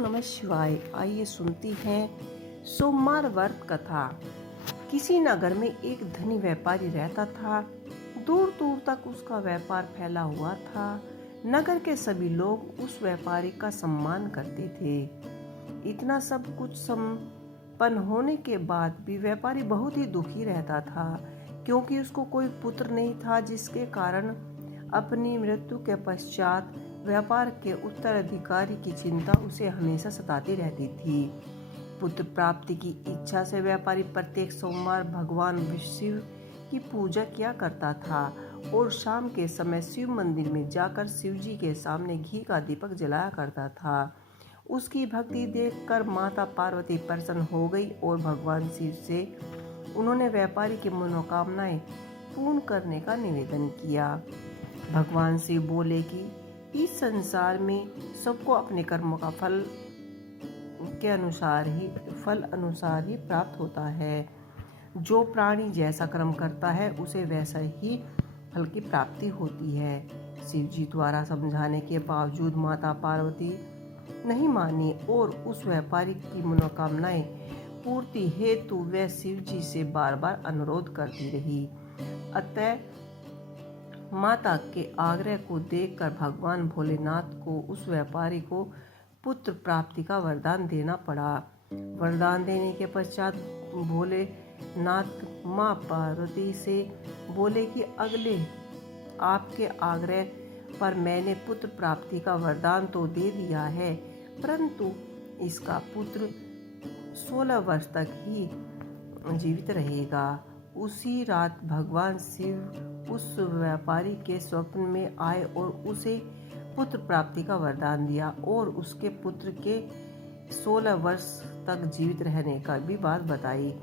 नमः शिवाय। आइए सुनती हैं सोमवार व्रत कथा। किसी नगर में एक धनी व्यापारी रहता था। दूर दूर तक उसका व्यापार फैला हुआ था। नगर के सभी लोग उस व्यापारी का सम्मान करते थे। इतना सब कुछ संपन्न होने के बाद भी व्यापारी बहुत ही दुखी रहता था, क्योंकि उसको कोई पुत्र नहीं था, जिसके कारण अपनी मृत्यु के पश्चात व्यापार के उत्तराधिकारी की चिंता उसे हमेशा सताती रहती थी। पुत्र प्राप्ति की इच्छा से व्यापारी प्रत्येक सोमवार भगवान शिव की पूजा किया करता था और शाम के समय शिव मंदिर में जाकर शिव जी के सामने घी का दीपक जलाया करता था। उसकी भक्ति देखकर माता पार्वती प्रसन्न हो गई और भगवान शिव से उन्होंने व्यापारी की मनोकामनाएं पूर्ण करने का निवेदन किया। भगवान शिव बोले कि इस संसार में सबको अपने कर्मों का फल अनुसार ही प्राप्त होता है। जो प्राणी जैसा कर्म करता है उसे वैसा ही फल की प्राप्ति होती है। शिव जी द्वारा समझाने के बावजूद माता पार्वती नहीं मानी और उस व्यापारी की मनोकामनाएं पूर्ति हेतु वह शिव जी से बार बार अनुरोध करती रही। अतः माता के आग्रह को देखकर भगवान भोलेनाथ को उस व्यापारी को पुत्र प्राप्ति का वरदान देना पड़ा। वरदान देने के पश्चात भोलेनाथ माँ पार्वती से बोले कि अगले आपके आग्रह पर मैंने पुत्र प्राप्ति का वरदान तो दे दिया है, परंतु इसका पुत्र 16 वर्ष तक ही जीवित रहेगा। उसी रात भगवान शिव उस व्यापारी के स्वप्न में आए और उसे पुत्र प्राप्ति का वरदान दिया और उसके पुत्र के 16 वर्ष तक जीवित रहने का भी बात बताई।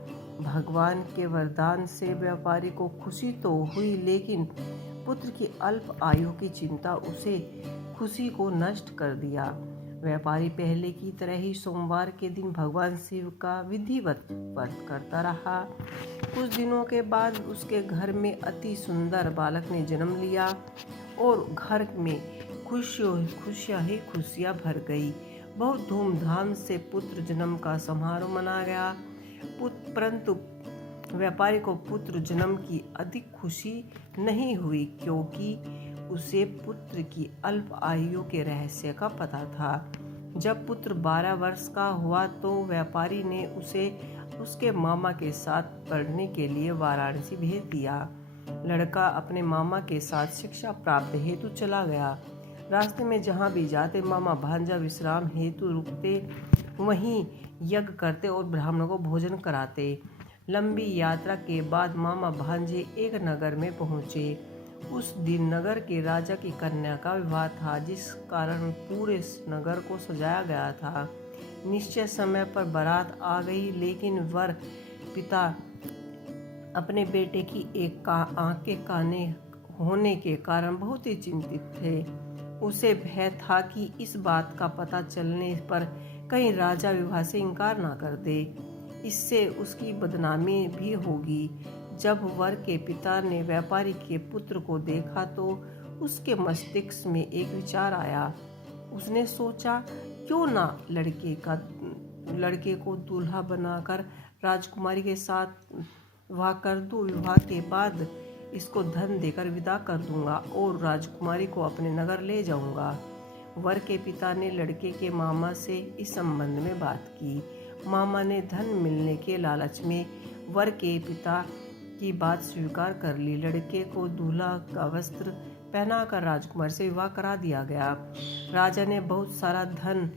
भगवान के वरदान से व्यापारी को खुशी तो हुई, लेकिन पुत्र की अल्प आयु की चिंता उसे खुशी को नष्ट कर दिया। व्यापारी पहले की तरह ही सोमवार के दिन भगवान शिव का विधिवत व्रत करता रहा। कुछ दिनों के बाद उसके घर में अति सुंदर बालक ने जन्म लिया और घर में खुशियां भर गई। बहुत धूमधाम से पुत्र जन्म का समारोह मनाया गया, परंतु व्यापारी को पुत्र जन्म की अधिक खुशी नहीं हुई, क्योंकि उसे पुत्र की अल्प आयु के रहस्य का पता था। जब पुत्र 12 वर्ष का हुआ तो व्यापारी ने उसे उसके मामा के साथ पढ़ने के लिए वाराणसी भेज दिया। लड़का अपने मामा के साथ शिक्षा प्राप्त हेतु चला गया। रास्ते में जहाँ भी जाते मामा भांजा विश्राम हेतु रुकते, वहीं यज्ञ करते और ब्राह्मणों को भोजन कराते। लंबी यात्रा के बाद मामा भांजे एक नगर में पहुँचे। उस दिन नगर के राजा की कन्या का विवाह था, जिस कारण पूरे नगर को सजाया गया था। निश्चित समय पर बारात आ गई, लेकिन वर पिता अपने बेटे की एक आंख के काने होने के कारण बहुत ही चिंतित थे। उसे भय था कि इस बात का पता चलने पर कहीं राजा विवाह से इनकार ना कर दे, इससे उसकी बदनामी भी होगी। जब वर के पिता ने व्यापारी के पुत्र को देखा तो उसके मस्तिष्क में एक विचार आया। उसने सोचा, क्यों ना लड़के को दूल्हा बनाकर राजकुमारी के साथ विवाह कर दूं। विवाह के बाद इसको धन देकर विदा कर दूंगा और राजकुमारी को अपने नगर ले जाऊंगा। वर के पिता ने लड़के के मामा से इस संबंध में बात की। मामा ने धन मिलने के लालच में वर के पिता की बात स्वीकार कर ली। लड़के को दूल्हा का वस्त्र पहनाकर राजकुमार से विवाह करा दिया गया। राजा ने बहुत सारा धन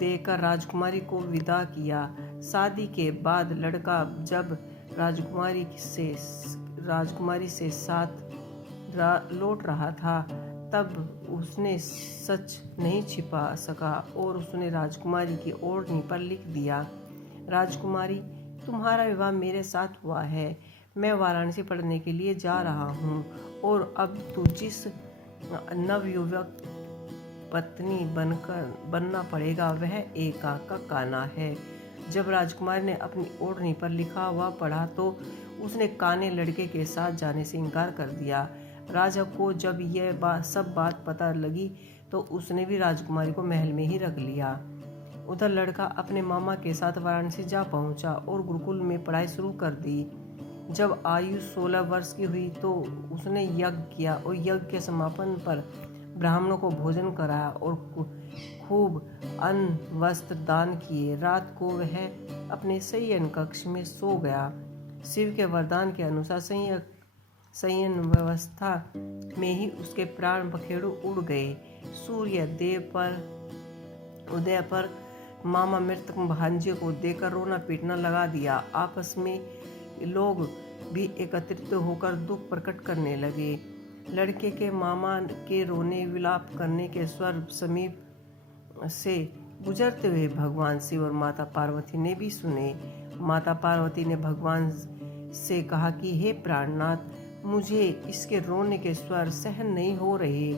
देकर राजकुमारी को विदा किया। शादी के बाद लड़का जब राजकुमारी से साथ लौट रहा था, तब उसने सच नहीं छिपा सका और उसने राजकुमारी की ओढ़नी पर लिख दिया, राजकुमारी, तुम्हारा विवाह मेरे साथ हुआ है। मैं वाराणसी पढ़ने के लिए जा रहा हूँ और अब तू जिस नवयुवक पत्नी बनना पड़ेगा वह एक आंख का काना है। जब राजकुमार ने अपनी ओढ़नी पर लिखा हुआ पढ़ा तो उसने काने लड़के के साथ जाने से इनकार कर दिया। राजा को जब यह सब बात पता लगी तो उसने भी राजकुमारी को महल में ही रख लिया। उधर लड़का अपने मामा के साथ वाराणसी जा पहुंचा और गुरुकुल में पढ़ाई शुरू कर दी। जब आयु 16 वर्ष की हुई तो उसने यज्ञ किया और यज्ञ के समापन पर ब्राह्मणों को भोजन कराया और खूब अन्न वस्त्र दान किए। रात को वह अपने शयन कक्ष में सो गया। शिव के वरदान के अनुसार शयन व्यवस्था में ही उसके प्राण पखेरु उड़ गए। सूर्य देव पर उदय पर मामा मृतक भांजे को देकर रोना पीटना लगा दिया। आपस में लोग भी एकत्रित होकर दुख प्रकट करने लगे। लड़के के मामा के रोने विलाप करने के स्वर समीप से गुजरते हुए भगवान शिव और माता पार्वती ने भी सुने। माता पार्वती ने भगवान से कहा कि हे प्राणनाथ, मुझे इसके रोने के स्वर सहन नहीं हो रहे,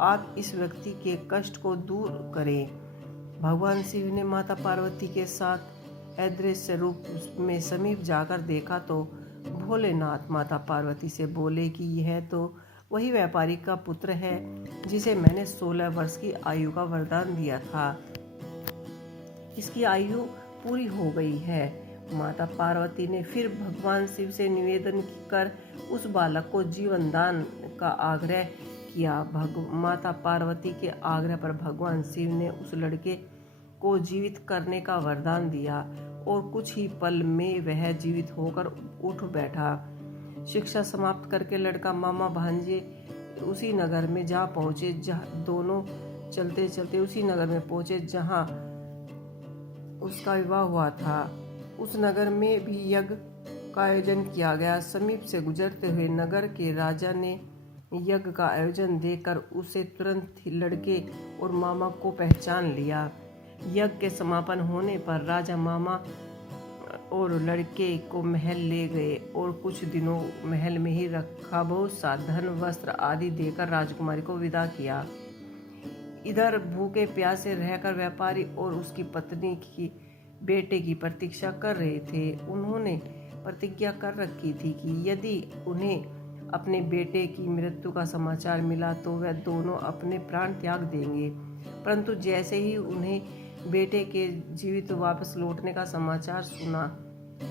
आप इस व्यक्ति के कष्ट को दूर करें। भगवान शिव ने माता पार्वती के साथ अदृश्य रूप में समीप जाकर देखा तो भोलेनाथ माता पार्वती से बोले कि यह तो वही व्यापारी का पुत्र है जिसे मैंने 16 वर्ष की आयु का वरदान दिया था। इसकी आयु पूरी हो गई है। माता पार्वती ने फिर भगवान शिव से निवेदन कर उस बालक को जीवन दान का आग्रह किया। माता पार्वती के आग्रह पर भगवान शिव ने उस लड़के को जीवित करने का वरदान दिया और कुछ ही पल में वह जीवित होकर उठ बैठा। शिक्षा समाप्त करके लड़का मामा भांजे उसी नगर में जा पहुंचे जहाँ दोनों चलते चलते उसी नगर में पहुंचे जहाँ उसका विवाह हुआ था। उस नगर में भी यज्ञ का आयोजन किया गया। समीप से गुजरते हुए नगर के राजा ने यज्ञ का आयोजन देखकर उसे तुरंत ही लड़के और मामा को पहचान लिया। यज्ञ के समापन होने पर राजा मामा और लड़के को महल ले गए और कुछ दिनों महल में ही रखा बहुत सा धन वस्त्र आदि देकर राजकुमारी को विदा किया। इधर भूखे प्यासे रहकर व्यापारी और उसकी पत्नी की बेटे की प्रतीक्षा कर रहे थे। उन्होंने प्रतिज्ञा कर रखी थी कि यदि उन्हें अपने बेटे की मृत्यु का समाचार मिला तो वह दोनों अपने प्राण त्याग देंगे। परंतु जैसे ही उन्हें बेटे के जीवित वापस लौटने का समाचार सुना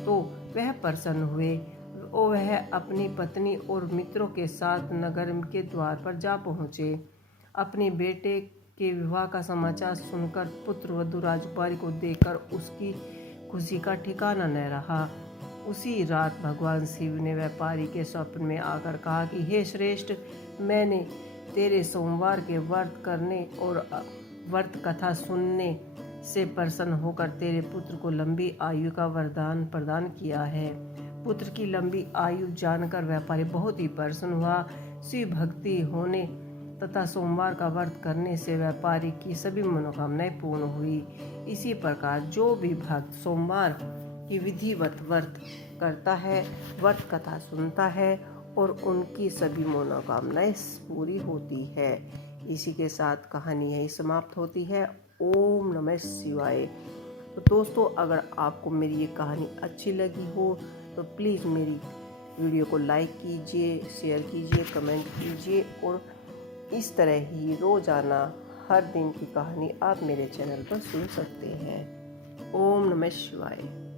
तो वह प्रसन्न हुए और वह अपनी पत्नी और मित्रों के साथ नगर के द्वार पर जा पहुँचे। अपने बेटे के विवाह का समाचार सुनकर पुत्र वधू राजकुमारी को देखकर उसकी खुशी का ठिकाना न रहा। उसी रात भगवान शिव ने व्यापारी के स्वप्न में आकर कहा कि हे श्रेष्ठ, मैंने तेरे सोमवार के व्रत करने और व्रत कथा सुनने से प्रसन्न होकर तेरे पुत्र को लंबी आयु का वरदान प्रदान किया है। पुत्र की लंबी आयु जानकर व्यापारी बहुत ही प्रसन्न हुआ। शिव भक्ति होने तथा सोमवार का व्रत करने से व्यापारी की सभी मनोकामनाएं पूर्ण हुई। इसी प्रकार जो भी भक्त सोमवार की विधिवत व्रत करता है, व्रत कथा सुनता है और उनकी सभी मनोकामनाएं पूरी होती है। इसी के साथ कहानी यही समाप्त होती है। ओम नमः शिवाय। तो दोस्तों, अगर आपको मेरी ये कहानी अच्छी लगी हो तो प्लीज़ मेरी वीडियो को लाइक कीजिए, शेयर कीजिए, कमेंट कीजिए और इस तरह ही रोज़ाना हर दिन की कहानी आप मेरे चैनल पर सुन सकते हैं। ओम नमः शिवाय।